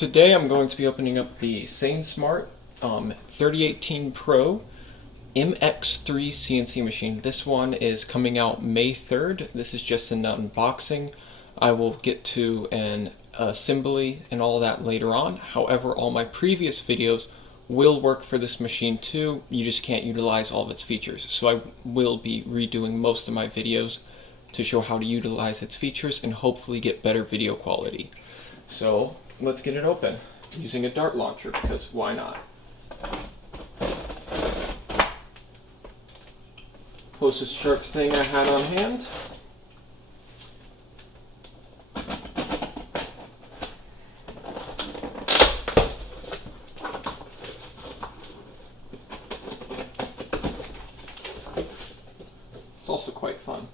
Today I'm going to be opening up the SainSmart 3018 Pro MX3 CNC machine. This one is coming out May 3rd. This is just an unboxing. I will get to an assembly and all that later on. However, all my previous videos will work for this machine too. You just can't utilize all of its features. So I will be redoing most of my videos to show how to utilize its features and hopefully get better video quality. So let's get it open using a dart launcher, because why not? Closest sharp thing I had on hand. It's also quite fun.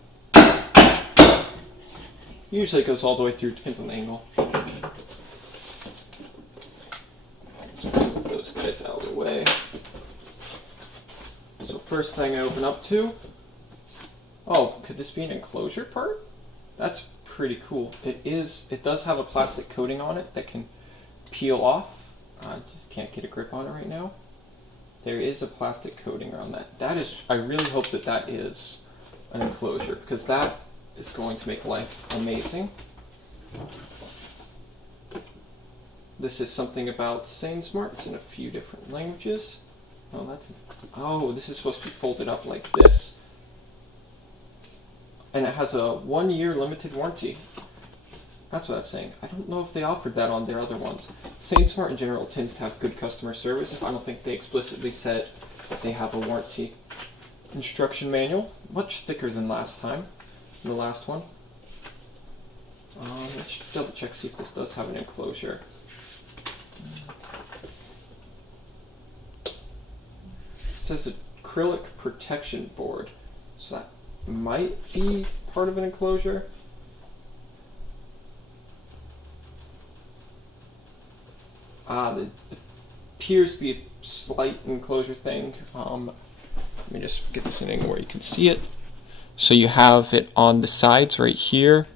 Usually it goes all the way through, depends on the angle. Let's move those guys out of the way. So first thing I open up to, oh, could this be an enclosure part? That's pretty cool. It does have a plastic coating on it that can peel off. I just can't get a grip on it right now. There is a plastic coating around that. I really hope that that is an enclosure, because that is going to make life amazing. This is something about SainSmart. It's in a few different languages. Oh, this is supposed to be folded up like this. And it has a 1-year limited warranty. That's what I was saying. I don't know if they offered that on their other ones. SainSmart in general tends to have good customer service. I don't think they explicitly said they have a warranty. Instruction manual, much thicker than last time. The last one. Let's double check, see if this does have an enclosure. It says acrylic protection board, so that might be part of an enclosure. It appears to be a slight enclosure thing. Let me just get this in an angle where you can see it. So you have it on the sides right here.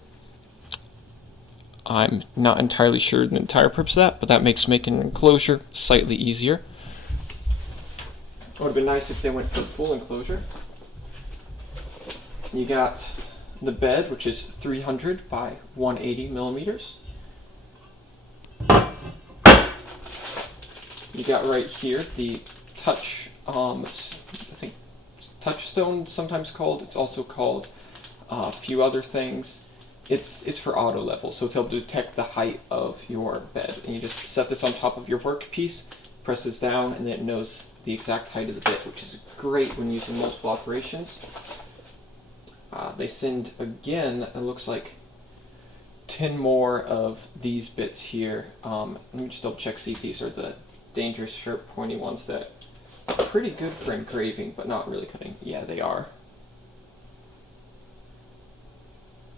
I'm not entirely sure the entire purpose of that, but that makes making an enclosure slightly easier. It would have been nice if they went for full enclosure. You got the bed, which is 300 by 180 millimeters. You got right here the touch, I think touchstone sometimes called. It's also called a few other things. It's for auto level, so it's able to detect the height of your bed. And you just set this on top of your workpiece, presses down, and then it knows the exact height of the bed, which is great when using multiple operations. They send, again, it looks like 10 more of these bits here. Let me just double check, see if these are the dangerous, sharp, pointy ones that are pretty good for engraving, but not really cutting. Yeah, they are.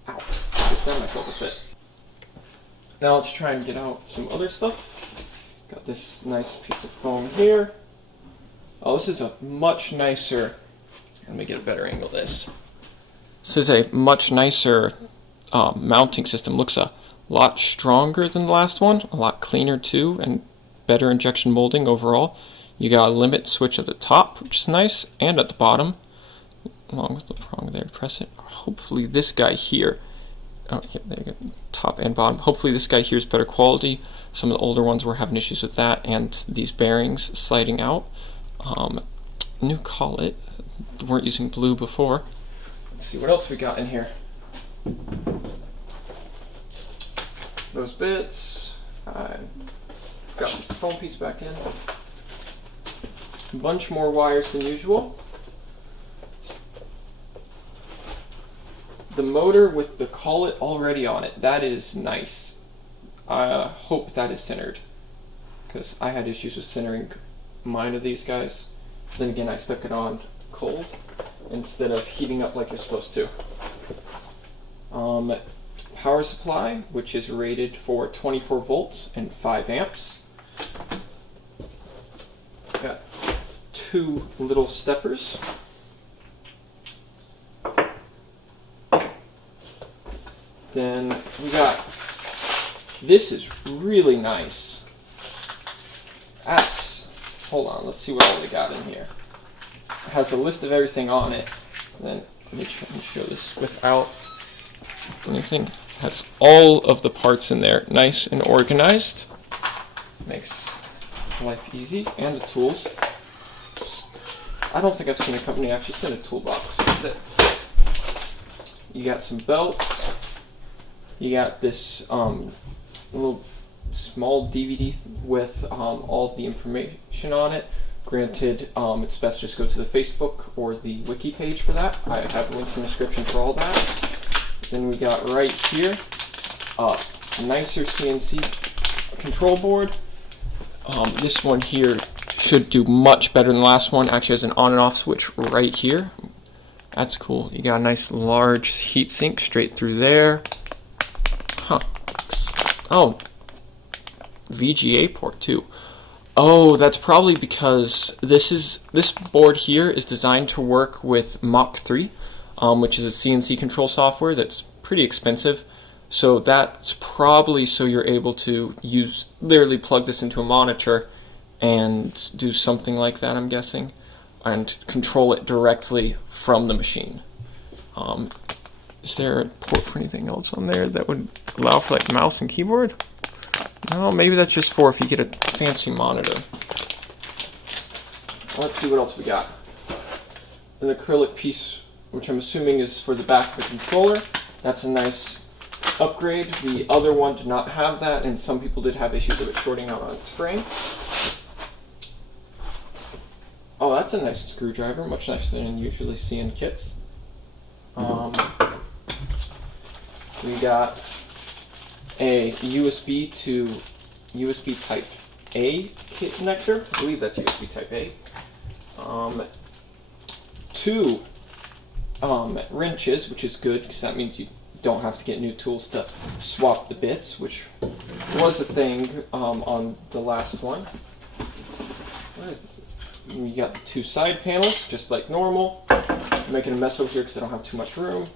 Ow. I stabbed myself a bit. Now let's try and get out some other stuff. Got this nice piece of foam here. Oh, this is a much nicer, let me get a better angle of this. This is a much nicer mounting system. Looks a lot stronger than the last one, a lot cleaner too, and better injection molding overall. You got a limit switch at the top, which is nice, and at the bottom, along with the prong there to press it. Hopefully this guy here, oh yeah, there you go, top and bottom. Hopefully this guy here is better quality. Some of the older ones were having issues with that, and these bearings sliding out. New collet, weren't using blue before. Let's see what else we got in here. Those bits. I got the foam piece back in. A bunch more wires than usual. The motor with the collet already on it, that is nice. I hope that is centered, because I had issues with centering mine of these guys. Then again, I stuck it on cold instead of heating up like you're supposed to. Power supply, which is rated for 24 volts and 5 amps. Got 2 little steppers. Then we got, this is really nice. hold on, let's see what all they got in here. It has a list of everything on it. And then let me try and show this without anything. It has all of the parts in there, nice and organized. Makes life easy, and the tools. I don't think I've seen a company actually send a toolbox with it. You got some belts. You got this little small DVD with all the information on it. Granted, it's best just go to the Facebook or the wiki page for that. I have links in the description for all that. Then we got right here a nicer CNC control board. This one here should do much better than the last one. Actually has an on and off switch right here. That's cool. You got a nice large heatsink straight through there. Huh. Oh. VGA port too. Oh, that's probably because this board here is designed to work with MX3, which is a CNC control software that's pretty expensive. So that's probably so you're able to literally plug this into a monitor and do something like that, I'm guessing, and control it directly from the machine. Is there a port for anything else on there that would allow for like mouse and keyboard? No, maybe that's just for if you get a fancy monitor. Let's see what else we got. An acrylic piece, which I'm assuming is for the back of the controller. That's a nice upgrade. The other one did not have that, and some people did have issues with it shorting out on its frame. Oh, that's a nice screwdriver, much nicer than you usually see in kits. We got a USB to USB Type A kit connector. I believe that's USB Type A. Two wrenches, which is good because that means you don't have to get new tools to swap the bits, which was a thing on the last one. You got the two side panels, just like normal. I'm making a mess over here because I don't have too much room.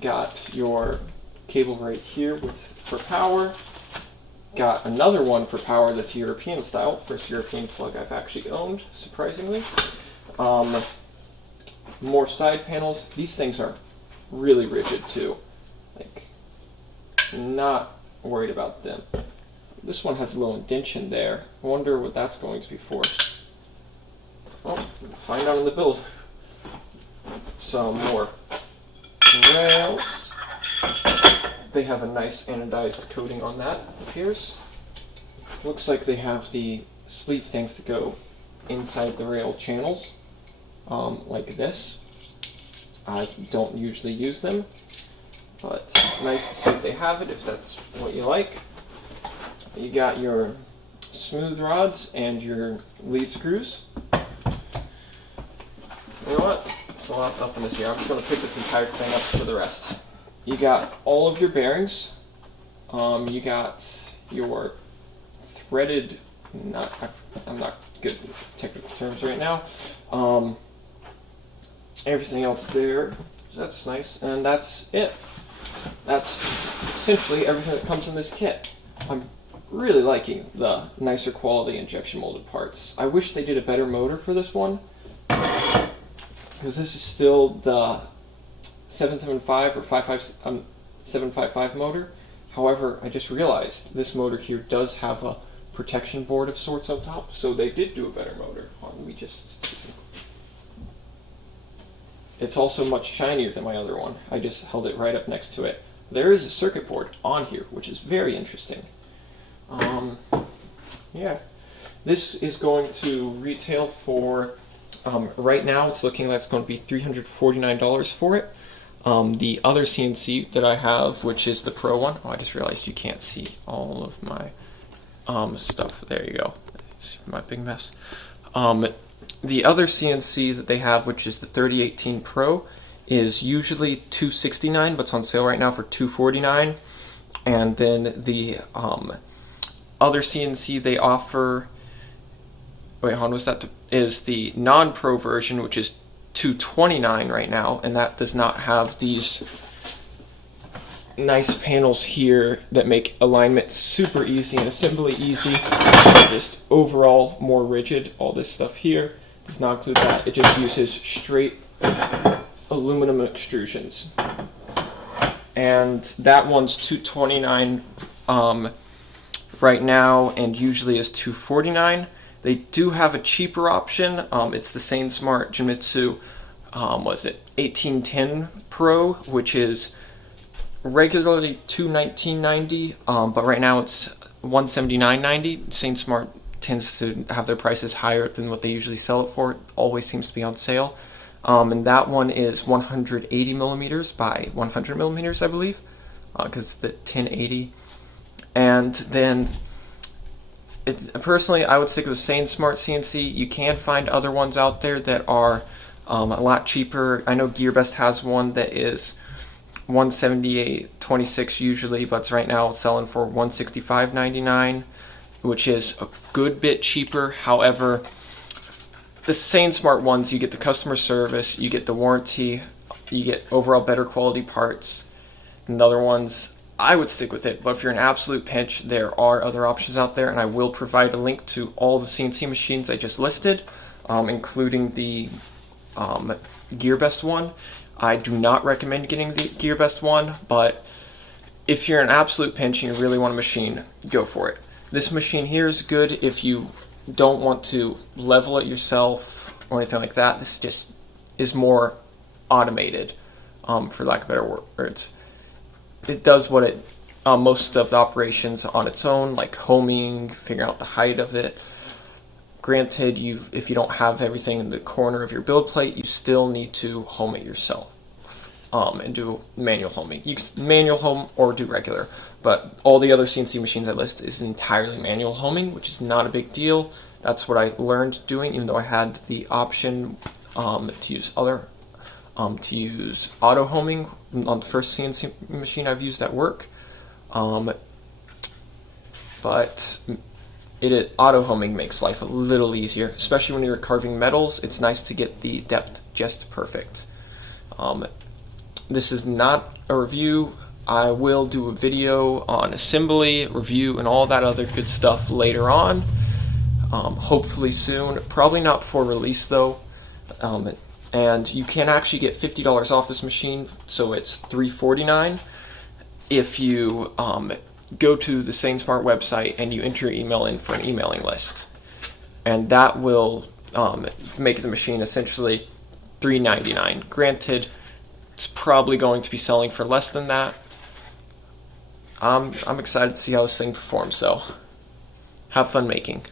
Got your cable right here for power. Got another one for power that's European style. First European plug I've actually owned, surprisingly. More side panels. These things are really rigid too. Like, not worried about them. This one has a little indentation there. I wonder what that's going to be for. Oh, we'll find out in the build. Some more rails. They have a nice anodized coating on that, it appears. Looks like they have the sleeve things to go inside the rail channels, like this. I don't usually use them, but nice to see if they have it, if that's what you like. You got your smooth rods and your lead screws. You know what? It's a lot of stuff in this here. I'm just going to pick this entire thing up for the rest. You got all of your bearings. You got your threaded, I'm not good with technical terms right now. Everything else there. That's nice. And that's it. That's essentially everything that comes in this kit. I'm really liking the nicer quality injection molded parts. I wish they did a better motor for this one, because this is still the 775 or 755 motor. However, I just realized this motor here does have a protection board of sorts on top, so they did do a better motor. It's also much shinier than my other one. I just held it right up next to it. There is a circuit board on here, which is very interesting. Yeah, this is going to retail for, right now it's looking like it's going to be $349 for it. The other CNC that I have, which is the Pro one, oh, I just realized you can't see all of my stuff. There you go. See my big mess. The other CNC that they have, which is the 3018 Pro, is usually $269, but it's on sale right now for $249. And then the other CNC they offer, wait, hold on, was that is the non-Pro version, which is $229 right now, and that does not have these nice panels here that make alignment super easy and assembly easy. Just overall more rigid. All this stuff here does not include that. It just uses straight aluminum extrusions. And that one's $229 right now, and usually is $249. They do have a cheaper option. It's the SainSmart Genmitsu, was it 1810 Pro, which is regularly $219.90, but right now it's $179.90. SainSmart tends to have their prices higher than what they usually sell it for. It always seems to be on sale. And that one is 180 millimeters by 100 millimeters, I believe, because the 1080. And then, personally, I would stick with SainSmart CNC. You can find other ones out there that are a lot cheaper. I know GearBest has one that is $178.26 usually, but right now it's selling for $165.99, which is a good bit cheaper. However, the SainSmart ones, you get the customer service, you get the warranty, you get overall better quality parts. And the other ones, I would stick with it, but if you're in absolute pinch, there are other options out there, and I will provide a link to all the CNC machines I just listed, including the GearBest one. I do not recommend getting the GearBest one, but if you're in absolute pinch and you really want a machine, go for it. This machine here is good if you don't want to level it yourself or anything like that. This just is more automated, for lack of better words. It does what it most of the operations on its own, like homing, figuring out the height of it. Granted, if you don't have everything in the corner of your build plate, you still need to home it yourself, and do manual homing. You can manual home or do regular, but all the other CNC machines I list is entirely manual homing, which is not a big deal. That's what I learned doing, even though I had the option to use auto homing on the first CNC machine I've used at work. But auto homing makes life a little easier, especially when you're carving metals. It's nice to get the depth just perfect. This is not a review. I will do a video on assembly, review, and all that other good stuff later on. Hopefully soon. Probably not for release though. And you can actually get $50 off this machine, so it's $349 if you go to the SainSmart website and you enter your email in for an emailing list. And that will make the machine essentially $399. Granted, it's probably going to be selling for less than that. I'm excited to see how this thing performs, so have fun making.